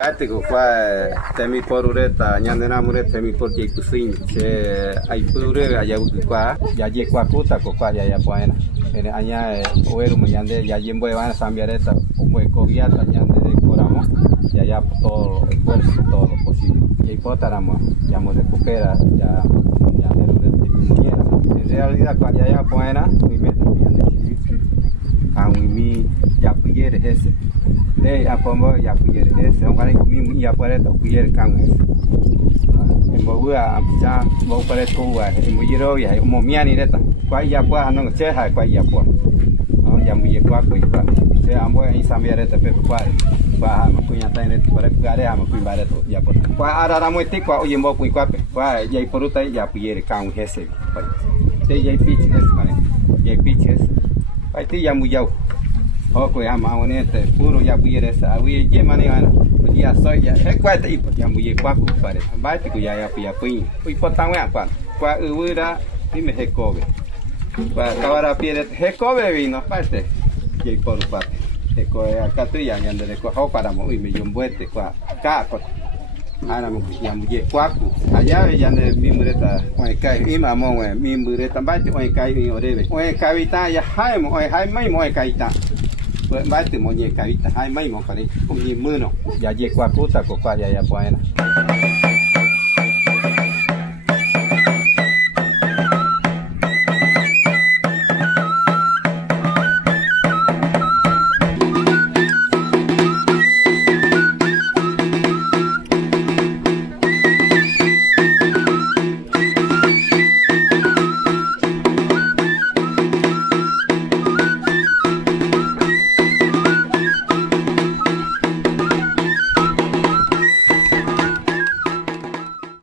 Ate ko kwa temi porureta nyandena mure temi por je kusin se ai pure aya kwa ya je kwa kota ko kwa ya poena ene anya oeru manyande ya jembo van sambiareta o coviata nyande de coramo ya todo el esfuerzo todo lo posible y potaramo ya mo recupera ya en realidad kwa ya poena mi meta nyande mi ya puyere ese de apombo ya puyere ese ngare mi ya puerta puyere kan ese embo bua amcha bo pare tuwa embo yiro ya mo miani reta kwa ya kwa no che ha kwa ya kwa no ya mu ye kwa kwa se ambo ai sambia reta pe kwa ma kunya ta net pare gare ama ku bare to ya kwa ara mo ti kwa yembo ku kwa ya poruta ya puyere kan ese se ya pitch ese mane ya pitch ese pai ti ya mu yau Oke ama onete puro ya puyere sa wi je mane ana ya soy ya kwa ta ipo ya muye kwa ku pare ba ti ku ya pui potang ya kwa uwira ni me hekobe kwa kawara piere hekobe vino parte ye por parte heko ya katu ya nyandere ko ho para mo me yombuete kwa ka ko ana mo ya muye kwa ku aya ya ne mi mureta oi kai ima mo mi mureta ba ti oi kai ni orebe oi kai ta ya hai mo oi hai mai mo oi kai ta ba ti mo ye kai ta hai mai mo kare ko ni mu no ya ye kwa kota ko kwa ya poena